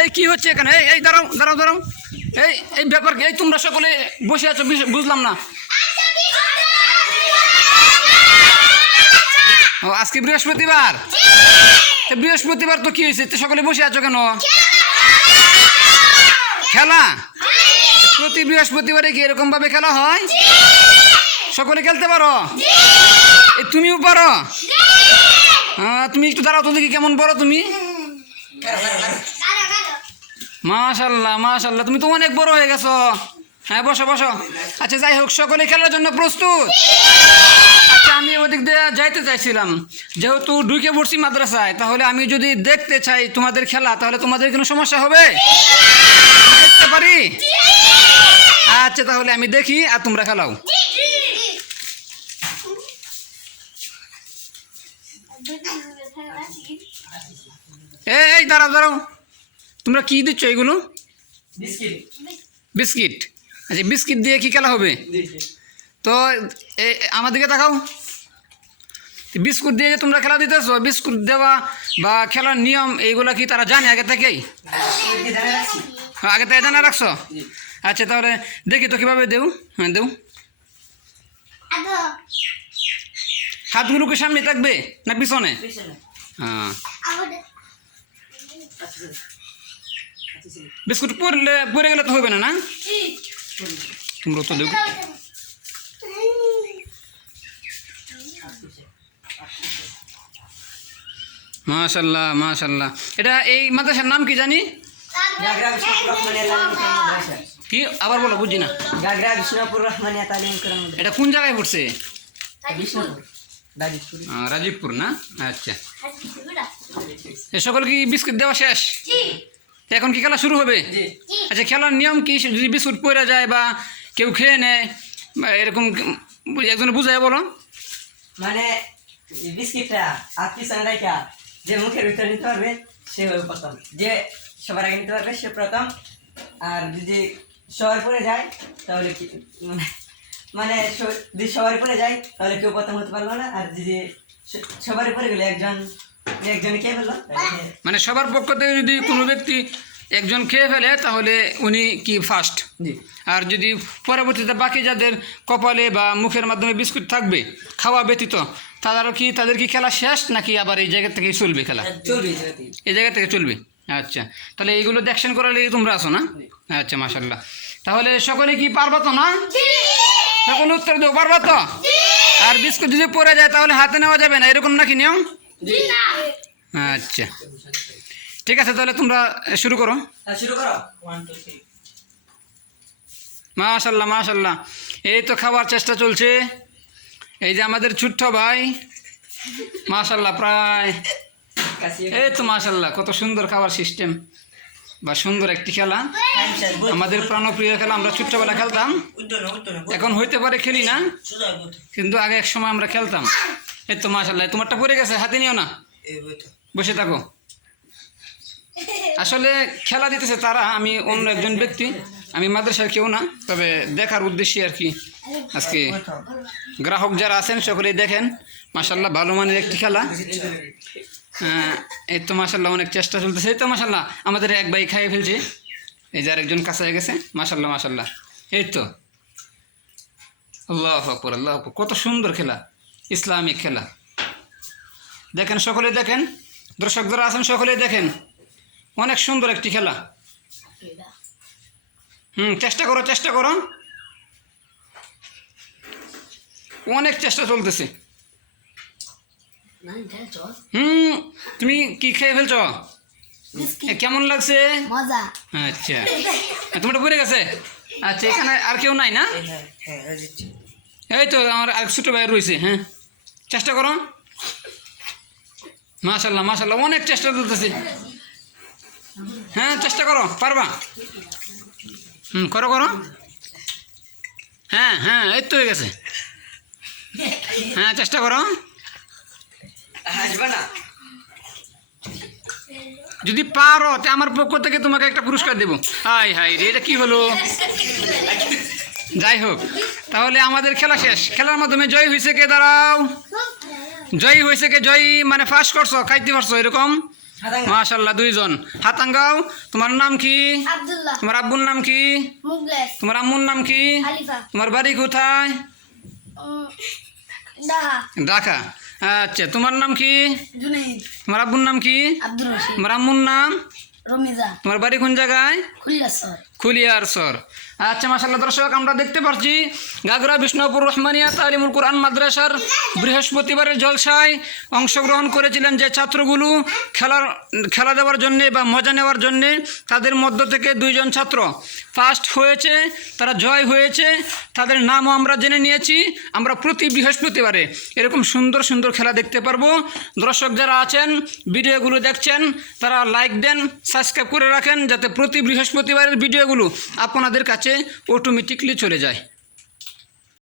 এই কি হচ্ছে এখানে? এই এই দাঁড়াও দাঁড়াও দাঁড়াও, এই এই ব্যাপার কি? এই তোমরা সকলে বসে আছো, বুঝলাম না। ও আজকে বৃহস্পতিবার, বৃহস্পতিবার তো কি হয়েছে? সকলে বসে আছো কেন? খেলা প্রতি বৃহস্পতিবারে কি এরকম ভাবে খেলা হয়? সকলে খেলতে পারো? তুমিও পারো? তুমি একটু দাঁড়াও তো দেখি কেমন বড় তুমি। মাশাল্লাহ মাশাল্লাহ, তুমি তো অনেক বড় হয়ে গেছো। হ্যাঁ বসো বসো। আচ্ছা যাই হোক, সকলে খেলার জন্য প্রস্তুত? আচ্ছা আমি ওদিক দিয়ে যাইতে চাইছিলাম, যেহেতু ঢুকে পড়ছি মাদ্রাসায়, তাহলে আমি যদি দেখতে চাই তোমাদের খেলা, তাহলে তোমাদের কোনো সমস্যা হবে? দেখতে পারি? আচ্ছা তাহলে আমি দেখি আর তোমরা খেলাও। এই দাঁড়াও দাঁড়াও, তোমরা কি দিচ্ছ এগুলো? বিস্কিট। আচ্ছা বিস্কিট দিয়ে কি খেলা হবে? তো আমার দিকে তাকাও। বিস্কুট দিয়ে যে তোমরা খেলা দিতেছো, বিস্কুট দেওয়া বা খেলার নিয়ম এইগুলো কি তারা জানে আগে থেকেই? আগে থেকে জানা রাখছো? আচ্ছা তাহলে দেখি তো কীভাবে দেও। হ্যাঁ দেও। হাতগুলোকে সামনে থাকবে না পিছনে? হ্যাঁ। বিস্কুট পড়ে গেলে তো হবে না, না? তোমরা তো দেও। মাশাল্লাহ মাশাল্লাহ। এটা এই মাদ্রাসার নাম কি জানি? কি আবার বলো, বুঝি না। এটা কোন জায়গায় পড়ছে? রাজীবপুর না? আচ্ছা এ সকল কি বিস্কুট দেওয়া শেষ? এখন কি খেলা শুরু হবে? আচ্ছা খেলার নিয়ম কি? যদি বিস্কুট পড়ে যায় বা কেউ খেয়ে নেয় বা এরকম, একজনে বুঝাই বলো। মানে বিস্কিটটা আর পিছনে রাখা যে মুখের ভিতরে নিতে পারবে সে হবে প্রথম, যে সবার আগে নিতে পারবে সে প্রথম। আর যদি সবার পরে যায় তাহলে কি, মানে যদি সবার পরে যায় তাহলে কেউ প্রথম হতে পারলো না। আর যদি সবার পরে গেলে একজন খেয়ে ফেললো, মানে সবার পক্ষ থেকে যদি কোনো ব্যক্তি একজন খেয়ে ফেলে তাহলে উনি কি ফার্স্ট। আর যদি পরবর্তীতে বাকি যাদের কপালে বা মুখের মাধ্যমে বিস্কুট থাকবে খাওয়া ব্যতীত, তাদের কি খেলা শেষ নাকি আবার এই জায়গা থেকে চলবে খেলা? চলবে, এই জায়গা থেকে চলবে। আচ্ছা তাহলে এইগুলো দেখশন করার লেগে তোমরা আসো না? আচ্ছা মাশাল্লাহ। তাহলে সকলে কি পারবা তো না? সকলে উত্তর দেবো, পারবা তো? আর বিস্কুট যদি পড়ে যায় তাহলে হাতে নেওয়া যাবে না, এরকম নাকি নিয়ম? আচ্ছা ঠিক আছে, তাহলে তোমরা শুরু করো। মাশাল্লাহ মাশাল্লাহ, এই তো খাবার চেষ্টা চলছে। এই যে আমাদের ছোট্ট ভাই, মাশাল্লাহ প্রায় এই তো মাশাল্লাহ, কত সুন্দর খাবার সিস্টেম বা সুন্দর একটি খেলা, আমাদের প্রাণপ্রিয় খেলা। আমরা ছোট্টবেলা খেলতাম, এখন হইতে পারে খেলি না, কিন্তু আগে এক সময় আমরা খেলতাম। এই তো মাশাল্লাহ, তোমারটা পড়ে গেছে, হাতে নিও না, বসে থাকো। আসলে খেলা দিতেছে তারা, আমি অন্য একজন ব্যক্তি, আমি মাদ্রাসার কেউ না, তবে দেখার উদ্দেশ্যে আর কি। আজকে গ্রাহক যারা আছেন সকলেই দেখেন, মাশাল্লাহ ভালো মানের একটি খেলা। এই তো মাশাল্লাহ অনেক চেষ্টা চলতেছে। এই তো মাশাল্লাহ আমাদের এক ভাই খাইয়ে ফেলছে, এই যে আরেকজন কাছে হয়ে গেছে। মাশাল্লাহ মাশাল্লাহ, এই তো আল্লাহু আকবার আল্লাহু আকবার, কত সুন্দর খেলা, ইসলামিক খেলা। দেখেন সকলে দেখেন, দর্শক যারা আছেন সকলেই দেখেন, অনেক সুন্দর একটি খেলা। চেষ্টা করো চেষ্টা করো, অনেক চেষ্টা চলতেছে। তুমি কি খেয়ে ফেলছ? কেমন লাগছে? মজা। আচ্ছা তোমারটা পড়ে গেছে। আচ্ছা এখানে আর কেউ নাই না? এই তো আমার আর ছোটো ভাই রয়েছে। হ্যাঁ চেষ্টা করো। মাশাল্লাহ মাশাল্লাহ, অনেক চেষ্টা চলতেছে। হ্যাঁ চেষ্টা করো, পারবা। করো করো। হ্যাঁ হ্যাঁ এই তো হয়ে গেছে। হ্যাঁ চেষ্টা করো। যদি পারো তে আমার পক্ষ থেকে তোমাকে একটা পুরস্কার দেবো। হাই হাই রে, এটা কি হলো? যাই হোক, তাহলে আমাদের খেলা শেষ। খেলার মাধ্যমে জয়ী হয়েছে কে? দাঁড়াও, জয়ী হয়েছে কে? জয়ী মানে ফার্স্ট করছো, খাইতে পারছো এরকম। হাতাঙ্গা। মাশাল্লাহ দুইজন। হাতাঙ্গাও, তোমার নাম কি? আব্দুল্লাহ, তোমার আব্বুর নাম কি? মুগলেস, তোমার আম্মুর নাম কি? আলিফা, তোমার বাড়ি কোথায়? ডাহা, ঢাকা। আচ্ছা, তোমার নাম কি? জুনাইদ, তোমার আব্বুর নাম কি? আব্দুর রশিদ, তোমার আম্মুর নাম? রমিজা, তোমার বাড়ি কোন জায়গায়? খুল্লাসর। খুলিয়ার সর। আচ্ছা মাশাআল্লাহ দর্শক, আমরা দেখতে পাচ্ছি গাগরা বিষ্ণুপুর রহমানিয়া তালিমুল কোরআন মাদ্রাসার বৃহস্পতিবারের জলসায় অংশগ্রহণ করেছিলেন যে ছাত্রগুলো খেলা দেওয়ার জন্যে বা মজা নেওয়ার জন্যে, তাদের মধ্য থেকে দুইজন ছাত্র ফার্স্ট হয়েছে, তারা জয় হয়েছে। তাদের নামও আমরা জেনে নিয়েছি। আমরা প্রতি বৃহস্পতিবারে এরকম সুন্দর সুন্দর খেলা দেখতে পারবো। দর্শক যারা আছেন ভিডিওগুলো দেখছেন তারা লাইক দেন, সাবস্ক্রাইব করে রাখেন, যাতে প্রতি বৃহস্পতিবারের ভিডিওগুলো আপনাদের কাছে অটোমেটিকলি চলে যায়।